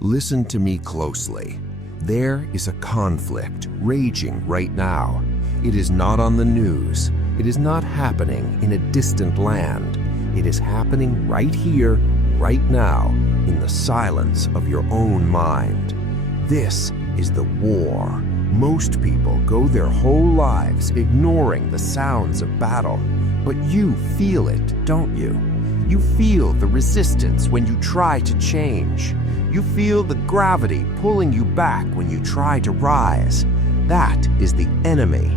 Listen to me closely. There is a conflict raging right now. It is not on the news. It is not happening in a distant land. It is happening right here, right now, in the silence of your own mind. This is the war. Most people go their whole lives ignoring the sounds of battle, but you feel it, don't you? You feel the resistance when you try to change. You feel the gravity pulling you back when you try to rise. That is the enemy.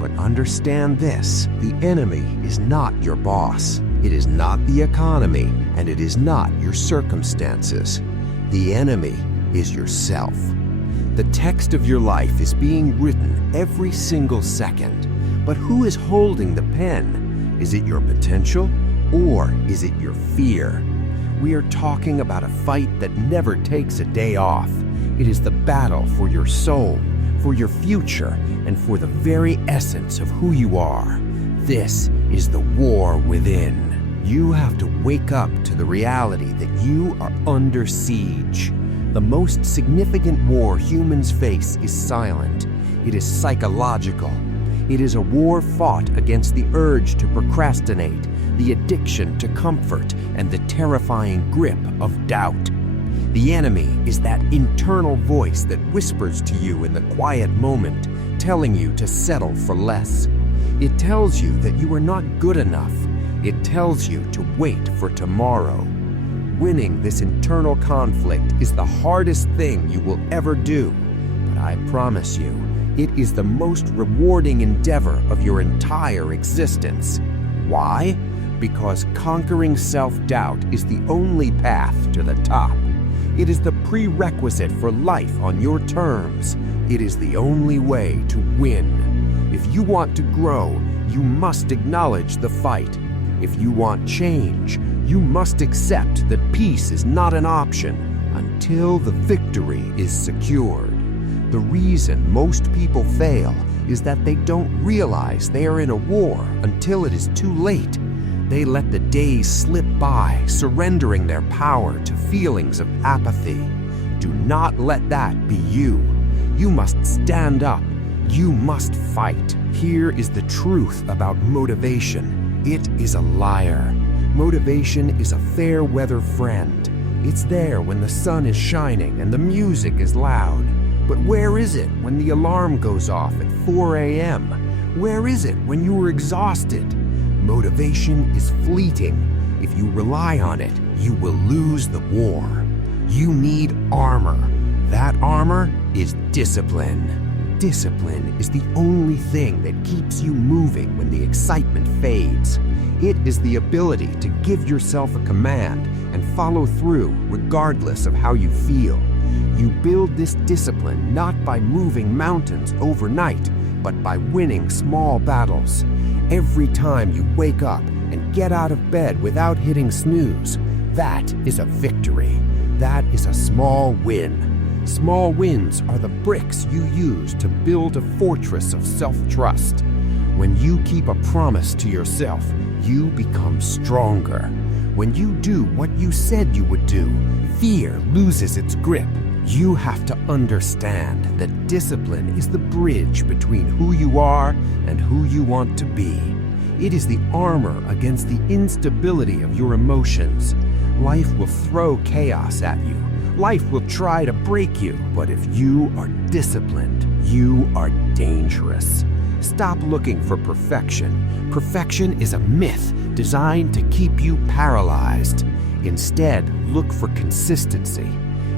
But understand this, the enemy is not your boss. It is not the economy, and it is not your circumstances. The enemy is yourself. The text of your life is being written every single second. But who is holding the pen? Is it your potential, or is it your fear? We are talking about a fight that never takes a day off. It is the battle for your soul, for your future, and for the very essence of who you are. This is the war within. You have to wake up to the reality that you are under siege. The most significant war humans face is silent. It is psychological. It is a war fought against the urge to procrastinate, the addiction to comfort, and the terrifying grip of doubt. The enemy is that internal voice that whispers to you in the quiet moment, telling you to settle for less. It tells you that you are not good enough. It tells you to wait for tomorrow. Winning this internal conflict is the hardest thing you will ever do, but I promise you, it is the most rewarding endeavor of your entire existence. Why? Because conquering self-doubt is the only path to the top. It is the prerequisite for life on your terms. It is the only way to win. If you want to grow, you must acknowledge the fight. If you want change, you must accept that peace is not an option until the victory is secured. The reason most people fail is that they don't realize they are in a war until it is too late. They let the days slip by, surrendering their power to feelings of apathy. Do not let that be you. You must stand up. You must fight. Here is the truth about motivation. It is a liar. Motivation is a fair weather friend. It's there when the sun is shining and the music is loud. But where is it when the alarm goes off at 4 a.m.? Where is it when you are exhausted? Motivation is fleeting. If you rely on it, you will lose the war. You need armor. That armor is discipline. Discipline is the only thing that keeps you moving when the excitement fades. It is the ability to give yourself a command and follow through regardless of how you feel. You build this discipline not by moving mountains overnight, but by winning small battles. Every time you wake up and get out of bed without hitting snooze, that is a victory. That is a small win. Small wins are the bricks you use to build a fortress of self-trust. When you keep a promise to yourself, you become stronger. When you do what you said you would do, fear loses its grip. You have to understand that discipline is the bridge between who you are and who you want to be. It is the armor against the instability of your emotions. Life will throw chaos at you. Life will try to break you, but if you are disciplined, you are dangerous. Stop looking for perfection. Perfection is a myth designed to keep you paralyzed. Instead, look for consistency.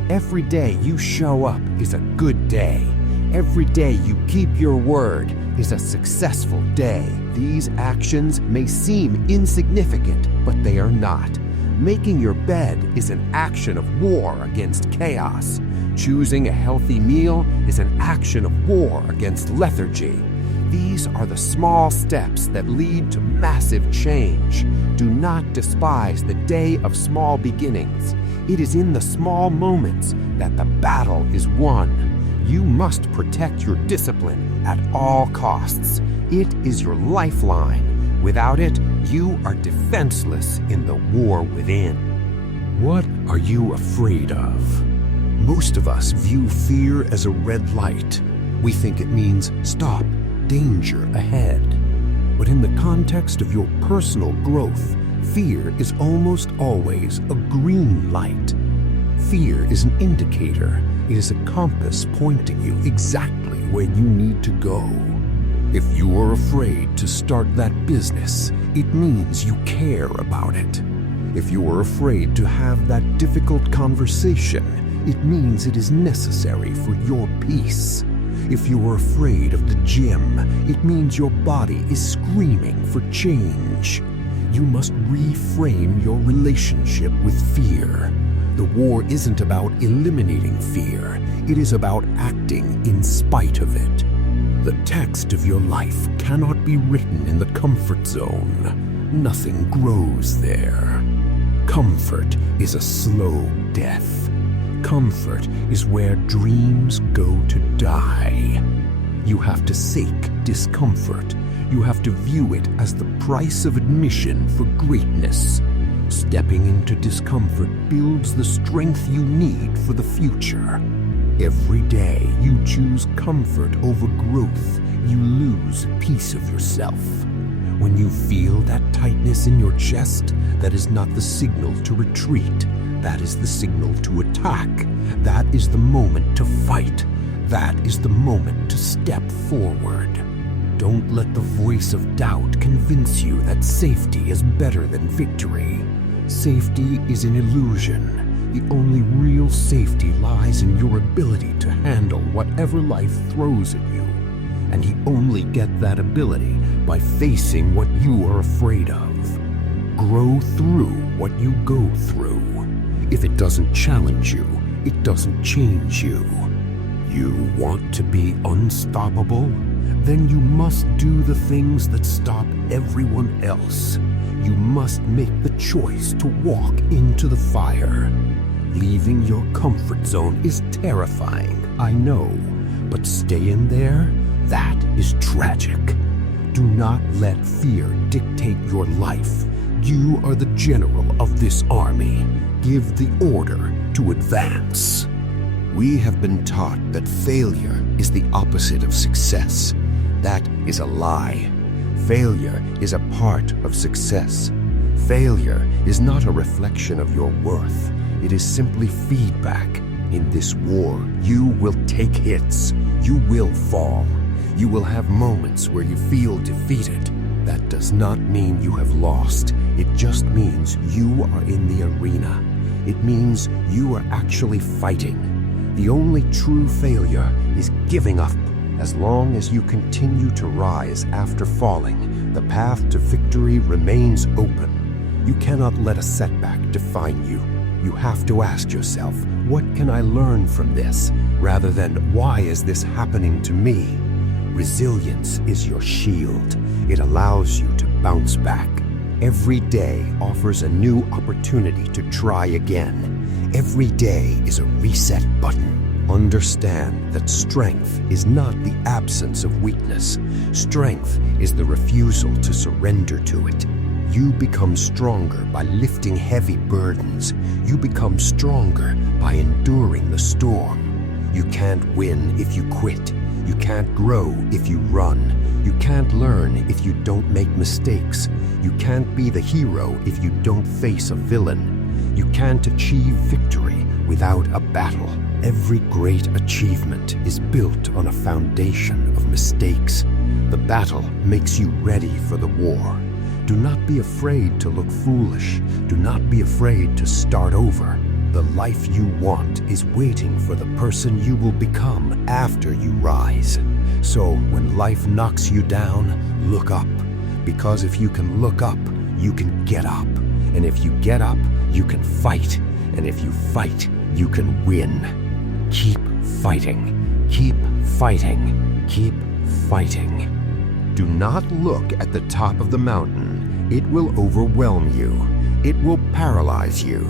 Every day you show up is a good day. Every day you keep your word is a successful day. These actions may seem insignificant, but they are not. Making your bed is an action of war against chaos. Choosing a healthy meal is an action of war against lethargy. These are the small steps that lead to massive change. Do not despise the day of small beginnings. It is in the small moments that the battle is won. You must protect your discipline at all costs. It is your lifeline. Without it, you are defenseless in the war within. What are you afraid of? Most of us view fear as a red light. We think it means stop, danger ahead. But in the context of your personal growth, fear is almost always a green light. Fear is an indicator. It is a compass pointing you exactly where you need to go. If you are afraid to start that business, it means you care about it. If you are afraid to have that difficult conversation, it means it is necessary for your peace. If you are afraid of the gym, it means your body is screaming for change. You must reframe your relationship with fear. The war isn't about eliminating fear. It is about acting in spite of it. The text of your life cannot be written in the comfort zone. Nothing grows there. Comfort is a slow death. Comfort is where dreams go to die. You have to seek discomfort. You have to view it as the price of admission for greatness. Stepping into discomfort builds the strength you need for the future. Every day you choose comfort over growth, you lose a piece of yourself. When you feel that tightness in your chest, that is not the signal to retreat. That is the signal to attack. That is the moment to fight. That is the moment to step forward. Don't let the voice of doubt convince you that safety is better than victory. Safety is an illusion. The only real safety lies in your ability to handle whatever life throws at you. And you only get that ability by facing what you are afraid of. Grow through what you go through. If it doesn't challenge you, it doesn't change you. You want to be unstoppable? Then you must do the things that stop everyone else. You must make the choice to walk into the fire. Leaving your comfort zone is terrifying, I know, but staying there, that is tragic. Do not let fear dictate your life. You are the general of this army. Give the order to advance. We have been taught that failure is the opposite of success. That is a lie. Failure is a part of success. Failure is not a reflection of your worth. It is simply feedback. In this war, you will take hits. You will fall. You will have moments where you feel defeated. That does not mean you have lost. It just means you are in the arena. It means you are actually fighting. The only true failure is giving up. As long as you continue to rise after falling, the path to victory remains open. You cannot let a setback define you. You have to ask yourself, what can I learn from this, rather than why is this happening to me? Resilience is your shield. It allows you to bounce back. Every day offers a new opportunity to try again. Every day is a reset button. Understand that strength is not the absence of weakness. Strength is the refusal to surrender to it. You become stronger by lifting heavy burdens. You become stronger by enduring the storm. You can't win if you quit. You can't grow if you run. You can't learn if you don't make mistakes. You can't be the hero if you don't face a villain. You can't achieve victory without a battle. Every great achievement is built on a foundation of mistakes. The battle makes you ready for the war. Do not be afraid to look foolish. Do not be afraid to start over. The life you want is waiting for the person you will become after you rise. So when life knocks you down, look up. Because if you can look up, you can get up. And if you get up, you can fight. And if you fight, you can win. Keep fighting. Keep fighting. Keep fighting. Do not look at the top of the mountain. It will overwhelm you. It will paralyze you.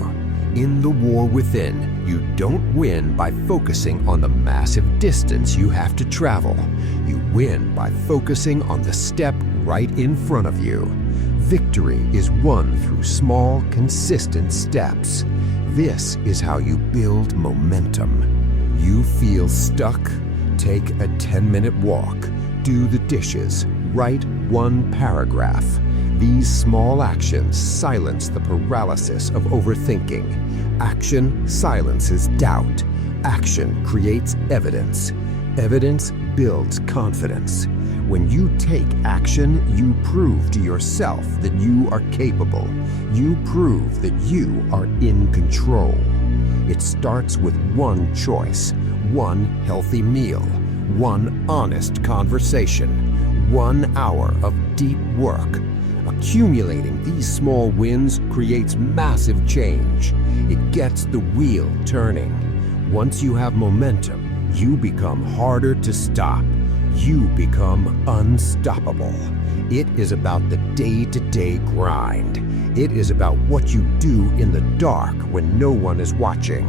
In the war within, you don't win by focusing on the massive distance you have to travel. You win by focusing on the step right in front of you. Victory is won through small, consistent steps. This is how you build momentum. You feel stuck? Take a 10-minute walk. Do the dishes. Write one paragraph. These small actions silence the paralysis of overthinking. Action silences doubt. Action creates evidence. Evidence builds confidence. When you take action, you prove to yourself that you are capable. You prove that you are in control. It starts with one choice, one healthy meal, one honest conversation, 1 hour of deep work. Accumulating these small wins creates massive change. It gets the wheel turning. Once you have momentum, you become harder to stop. You become unstoppable. It is about the day-to-day grind. It is about what you do in the dark when no one is watching.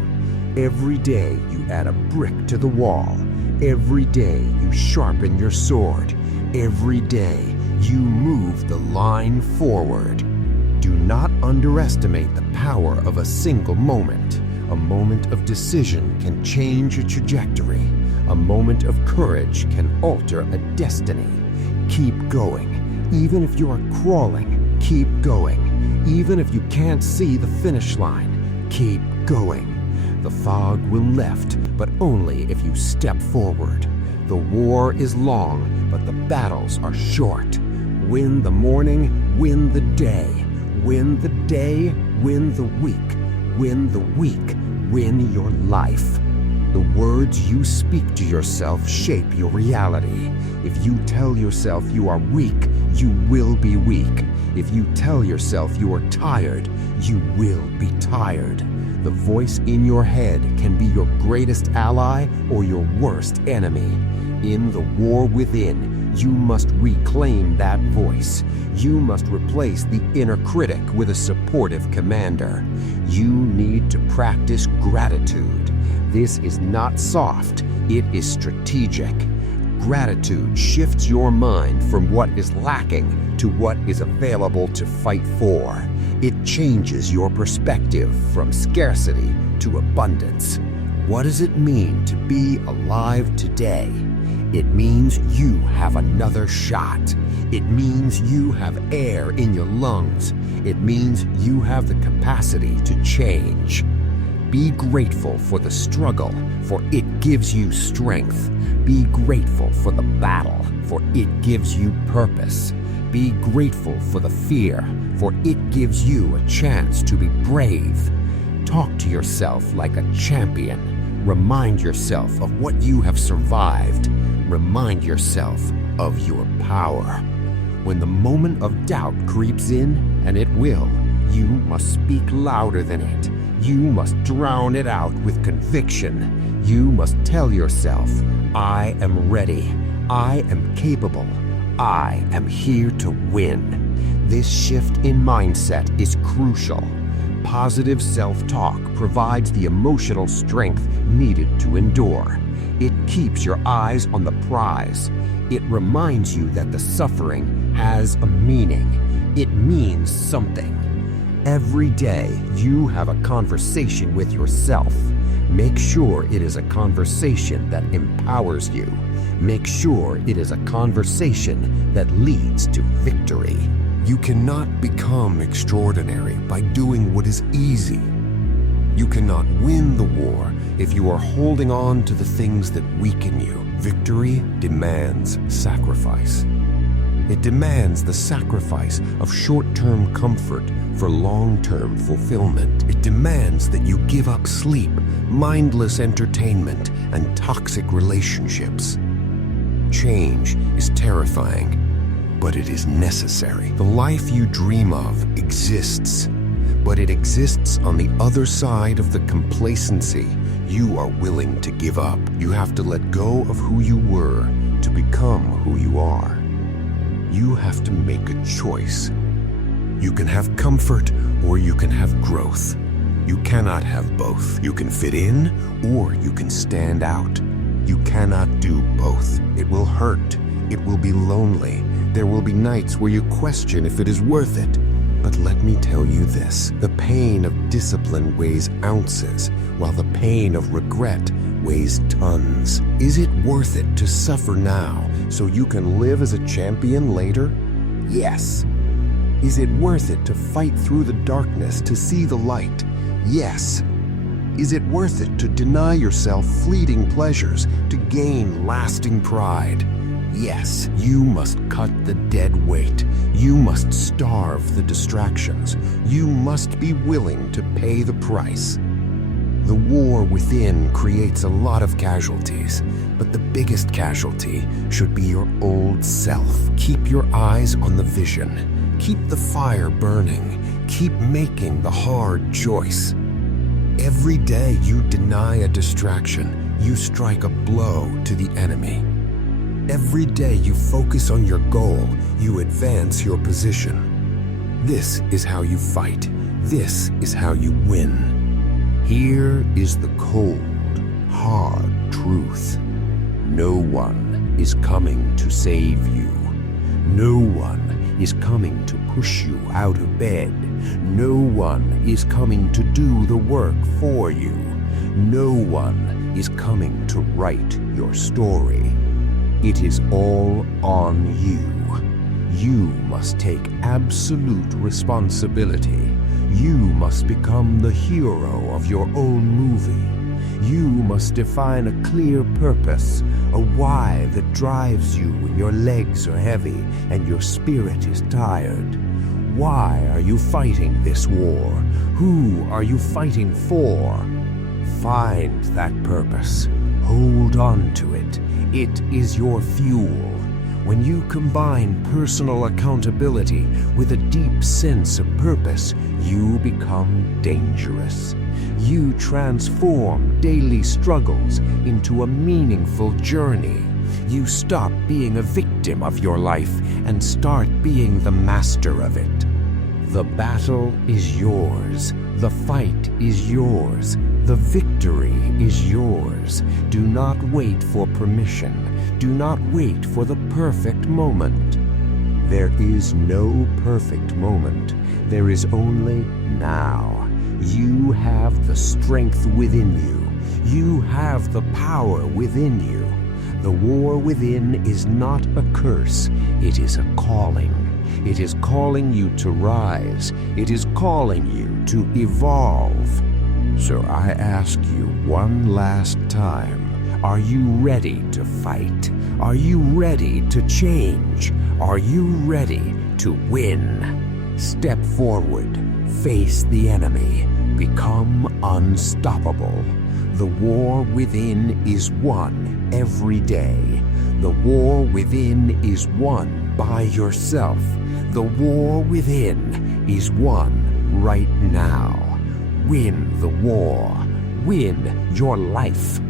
Every day you add a brick to the wall. Every day you sharpen your sword. Every day you move the line forward. Do not underestimate the power of a single moment. A moment of decision can change a trajectory. A moment of courage can alter a destiny. Keep going. Even if you are crawling, keep going. Even if you can't see the finish line, keep going. The fog will lift, but only if you step forward. The war is long, but the battles are short. Win the morning, win the day. Win the day, win the week. Win the week, win your life. The words you speak to yourself shape your reality. If you tell yourself you are weak, you will be weak. If you tell yourself you are tired, you will be tired. The voice in your head can be your greatest ally or your worst enemy. In the war within, you must reclaim that voice. You must replace the inner critic with a supportive commander. You need to practice gratitude. This is not soft, it is strategic. Gratitude shifts your mind from what is lacking to what is available to fight for. It changes your perspective from scarcity to abundance. What does it mean to be alive today? It means you have another shot. It means you have air in your lungs. It means you have the capacity to change. Be grateful for the struggle, for it gives you strength. Be grateful for the battle, for it gives you purpose. Be grateful for the fear, for it gives you a chance to be brave. Talk to yourself like a champion. Remind yourself of what you have survived. Remind yourself of your power. When the moment of doubt creeps in, and it will, you must speak louder than it. You must drown it out with conviction. You must tell yourself, I am ready. I am capable. I am here to win. This shift in mindset is crucial. Positive self-talk provides the emotional strength needed to endure. It keeps your eyes on the prize. It reminds you that the suffering has a meaning. It means something. Every day, you have a conversation with yourself. Make sure it is a conversation that empowers you. Make sure it is a conversation that leads to victory. You cannot become extraordinary by doing what is easy. You cannot win the war if you are holding on to the things that weaken you. Victory demands sacrifice. It demands the sacrifice of short-term comfort for long-term fulfillment. It demands that you give up sleep, mindless entertainment, and toxic relationships. Change is terrifying, but it is necessary. The life you dream of exists, but it exists on the other side of the complacency you are willing to give up. You have to let go of who you were to become who you are. You have to make a choice. You can have comfort or you can have growth. You cannot have both. You can fit in or you can stand out. You cannot do both. It will hurt. It will be lonely. There will be nights where you question if it is worth it. But let me tell you this, the pain of discipline weighs ounces, while the pain of regret weighs tons. Is it worth it to suffer now so you can live as a champion later? Yes. Is it worth it to fight through the darkness to see the light? Yes. Is it worth it to deny yourself fleeting pleasures to gain lasting pride? Yes, you must cut the dead weight. You must starve the distractions. You must be willing to pay the price. The war within creates a lot of casualties, but the biggest casualty should be your old self. Keep your eyes on the vision. Keep the fire burning. Keep making the hard choice. Every day you deny a distraction, you strike a blow to the enemy. Every day you focus on your goal, you advance your position. This is how you fight. This is how you win. Here is the cold, hard truth. No one is coming to save you. No one is coming to push you out of bed. No one is coming to do the work for you. No one is coming to write your story. It is all on you. You must take absolute responsibility. You must become the hero of your own movie. You must define a clear purpose, a why that drives you when your legs are heavy and your spirit is tired. Why are you fighting this war? Who are you fighting for? Find that purpose. Hold on to it. It is your fuel. When you combine personal accountability with a deep sense of purpose, you become dangerous. You transform daily struggles into a meaningful journey. You stop being a victim of your life and start being the master of it. The battle is yours. The fight is yours. The victory is yours. Do not wait for permission. Do not wait for the perfect moment. There is no perfect moment. There is only now. You have the strength within you. You have the power within you. The war within is not a curse. It is a calling. It is calling you to rise. It is calling you to evolve. So I ask you one last time, are you ready to fight? Are you ready to change? Are you ready to win? Step forward, face the enemy, become unstoppable. The war within is won every day. The war within is won by yourself. The war within is won right now. Win the war. Win your life.